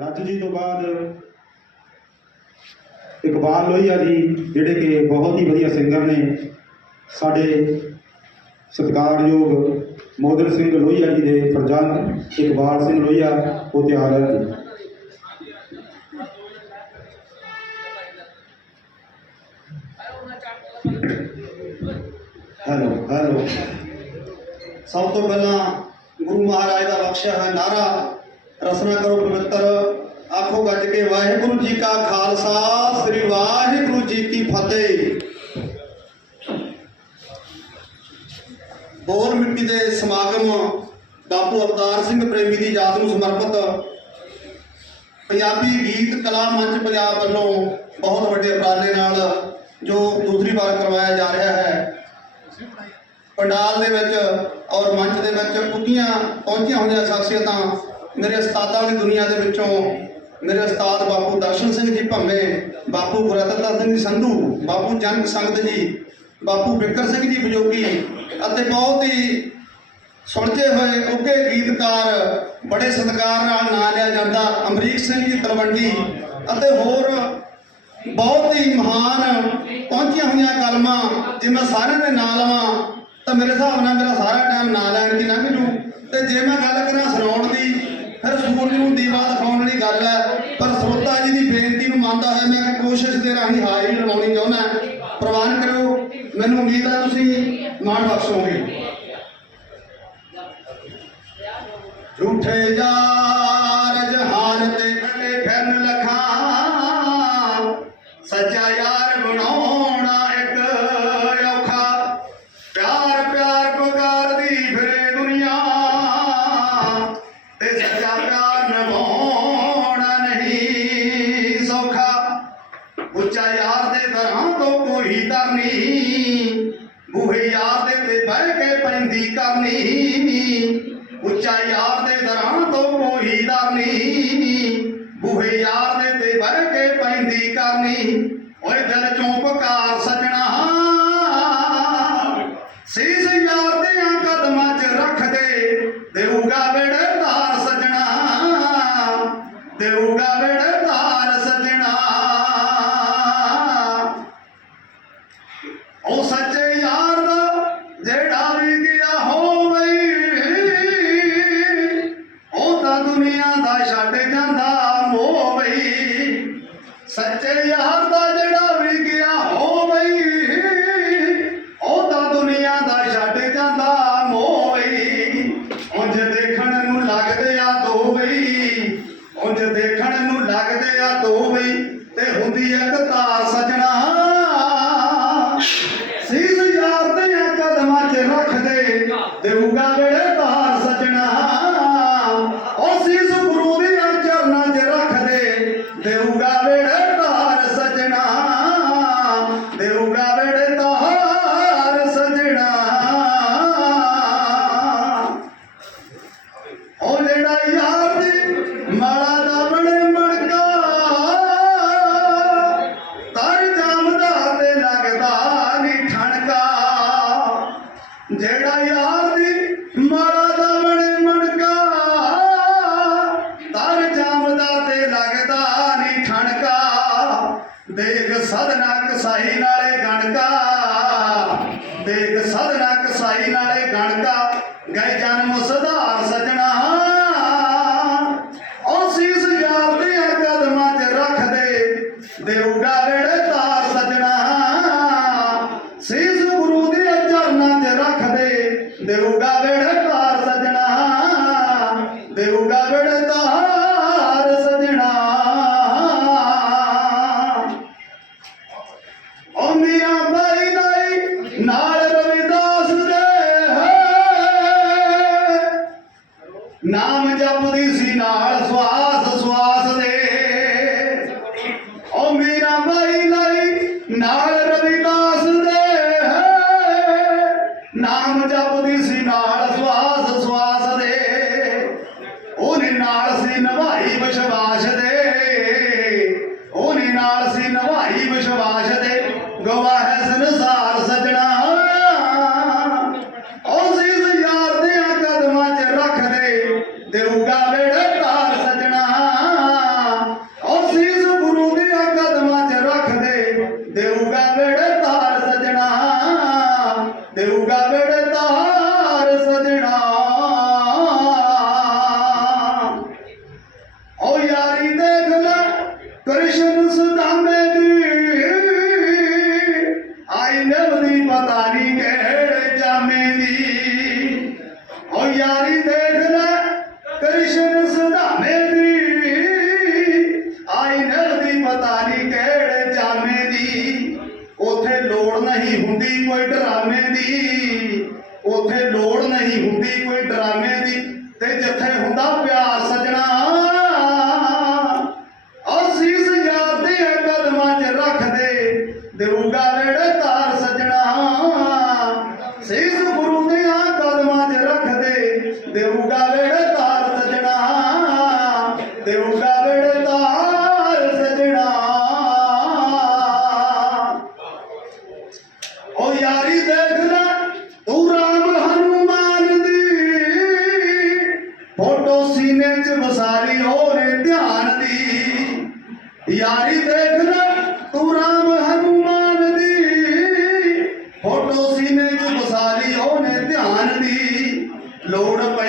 ਰਾਜੂ ਜੀ ਤੋਂ ਬਾਅਦ ਇਕਬਾਲ ਲੋਹੀਆ ਜੀ, ਜਿਹੜੇ ਕਿ ਬਹੁਤ ਹੀ ਵਧੀਆ ਸਿੰਗਰ ਨੇ, ਸਾਡੇ ਸਤਿਕਾਰਯੋਗ ਮੋਦਰ ਸਿੰਘ ਲੋਹੀਆ ਜੀ ਦੇ ਫਰਜ਼ੰਦ ਇਕਬਾਲ ਸਿੰਘ ਲੋਹੀਆ, ਉਹ ਤਿਆਰ ਹੈ ਜੀ। Hello hello. ਸਭ ਤੋਂ ਪਹਿਲਾਂ ਗੁਰੂ ਮਹਾਰਾਜ ਦਾ ਬਖਸ਼ਿਆ ਹੈ ਨਾਰਾ ਰਸਨਾ ਕਰੋ ਪਵਿੱਤਰ, ਆਖੋ ਗੱਜ ਕੇ, ਵਾਹਿਗੁਰੂ ਜੀ ਕਾ ਖਾਲਸਾ, ਸ੍ਰੀ ਵਾਹਿਗੁਰੂ ਜੀ ਕੀ ਫਤਿਹ। ਬੋਰ ਮਿੱਟੀ ਦੇ ਸਮਾਗਮ ਬਾਪੂ ਅਵਤਾਰ ਸਿੰਘ ਪ੍ਰੇਮੀ ਦੀ ਯਾਦ ਨੂੰ ਸਮਰਪਿਤ ਪੰਜਾਬੀ ਗੀਤ ਕਲਾ ਮੰਚ ਪੰਜਾਬ ਵੱਲੋਂ ਬਹੁਤ ਵੱਡੇ ਉਪਰਾਲੇ ਨਾਲ ਜੋ ਦੂਸਰੀ ਵਾਰ ਕਰਵਾਇਆ ਜਾ ਰਿਹਾ ਹੈ। ਪੰਡਾਲ ਦੇ ਵਿੱਚ ਔਰ ਮੰਚ ਦੇ ਵਿੱਚ ਪੁੱਗੀਆਂ ਪਹੁੰਚੀਆਂ ਹੋਈਆਂ ਸ਼ਖਸੀਅਤਾਂ ਮੇਰੇ ਉਸਤਾਦਾਂ ਦੀ ਦੁਨੀਆ ਦੇ ਵਿੱਚੋਂ ਮੇਰੇ ਉਸਤਾਦ ਬਾਪੂ ਦਰਸ਼ਨ ਸਿੰਘ ਜੀ ਭੰਮੇ ਬਾਪੂ ਗੁਰਦੱਤਾ ਸਿੰਘ ਜੀ ਸੰਧੂ, ਬਾਪੂ ਜਨਕ ਸੰਗਤ ਜੀ, ਬਾਪੂ ਬਿਕਰ ਸਿੰਘ ਜੀ ਬਜੋਗੀ ਅਤੇ ਬਹੁਤ ਹੀ ਸੁਲਝੇ ਹੋਏ ਉੱਘੇ ਗੀਤਕਾਰ ਬੜੇ ਸਤਿਕਾਰ ਨਾਲ ਨਾਂ ਲਿਆ ਜਾਂਦਾ ਅਮਰੀਕ ਸਿੰਘ ਜੀ ਤਲਵੰਡੀ ਅਤੇ ਹੋਰ ਬਹੁਤ ਹੀ ਮਹਾਨ ਪਹੁੰਚੀਆਂ ਹੋਈਆਂ ਕਲਮਾਂ ਜੇ ਮੈਂ ਸਾਰਿਆਂ ਦੇ ਨਾਂ ਲਵਾਂ ਤਾਂ ਮੇਰੇ ਹਿਸਾਬ ਨਾਲ ਮੇਰਾ ਸਾਰਾ ਟਾਈਮ ਨਾਂ ਲੈਣ ਦੀ ਲੰਘ ਜੂ ਤੇ ਜੇ ਮੈਂ ਗੱਲ ਕਰਾਂ ਕੋਸ਼ਿਸ਼ ਦੇ ਰਾਹੀਂ ਹਾਜ਼ਰੀ ਲਵਾਉਣੀ ਚਾਹੁੰਦਾ ਪ੍ਰਵਾਨ ਕਰੋ ਮੈਨੂੰ ਉਮੀਦ ਹੈ ਤੁਸੀਂ ਮਾਣ ਬਖਸ਼ੋਗੇ। ਝੂਠੇ ਜਾ ਯਾਰ ਦੇ ਦਰਾਂ ਤੋਂ ਕੋਈ ਦਰ ਨਹੀਂ ਬੂਹੇ ਯਾਰ ਦੇ ਤੇ ਬਹਿ ਕੇ ਪੈਂਦੀ ਕਰਨੀ। ਓਏ ਦਿਲ ਚੋਂ ਪੁਕਾਰ ਸਜਣਾ, ਸੀਸ ਯਾਰ ਦੇ ਕਦਮਾਂ 'ਚ ਰੱਖ ਦੇ, ਦੇਊਗਾ ਵੇੜੇ ਦੁਨੀਆ ਦਾ ਛੱਡ ਜਾਂਦਾ ਮੋਹ ਬਈ। ਸੱਚੇ ਯਾਰ ਗਏ ਜਨਮ ਸਜਣਾ ਨਾਮ ਜਪਦੀ ਸੀ ਨਾਲ ਸਵਾਸ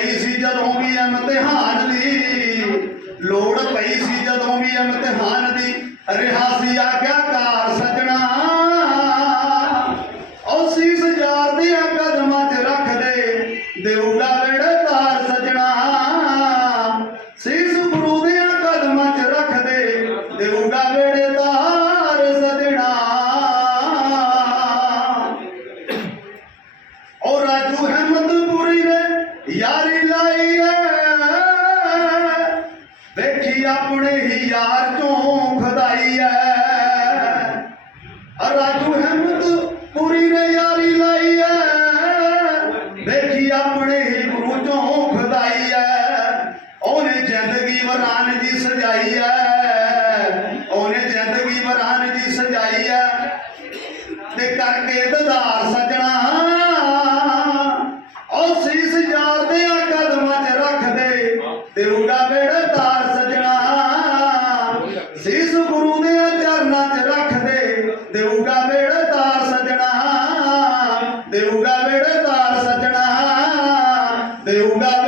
ਪਈ ਸੀ ਜਦੋਂ ਵੀ ਇਮਤਿਹਾਨ ਦੀ। ਲੋੜ ਪਈ ਸੀ ਜਦੋਂ ਵੀ ਇਮਤਿਹਾਨ ਦੀ। ਰਿਹਾ ਸੀ ਆਗਿਆਕਾਰ ਸਜਣਾ। ਉਹ ਸੀਸ ਯਾਰ ਦੇ ਕਦਮਾਂ 'ਚ ਰੱਖ ਦੇ ਦੇਊਗਾ ਵੇੜੇ ਤਾਰ ਸਜਣਾ। ਸੀਸ ਗੁਰੂ ਦੇ ਕਦਮਾਂ 'ਚ ਰੱਖ ਦੇ ਦੇਊਗਾ ਵੇੜੇ ਤਾਰ ਸੱਜਣਾ। ਉਹ ਰਾਜੂ ਅਹਿਮਦਪੁਰੀ ਨੇ ਯਾਰੀ ਵੇਖੀ ਹੀ ਯਾਰ ਚੋਂ ਖਦਾਈ ਐ। ਆ ਰਾਜੂ ਅਹਿਮਦਪੁਰੀ ਨੇ ਯਾਰੀ ਲਾਈ ਐ। ਦੇਖੀ ਆਪਣੇ ਹੀ ਗੁਰੂ ਚੋਂ ਖਦਾਈ ਐ। ਉਹਨੇ ਜ਼ਿੰਦਗੀ ਵਰਾਨ ਦੀ ਸਜਾਈ ਐ। de un lado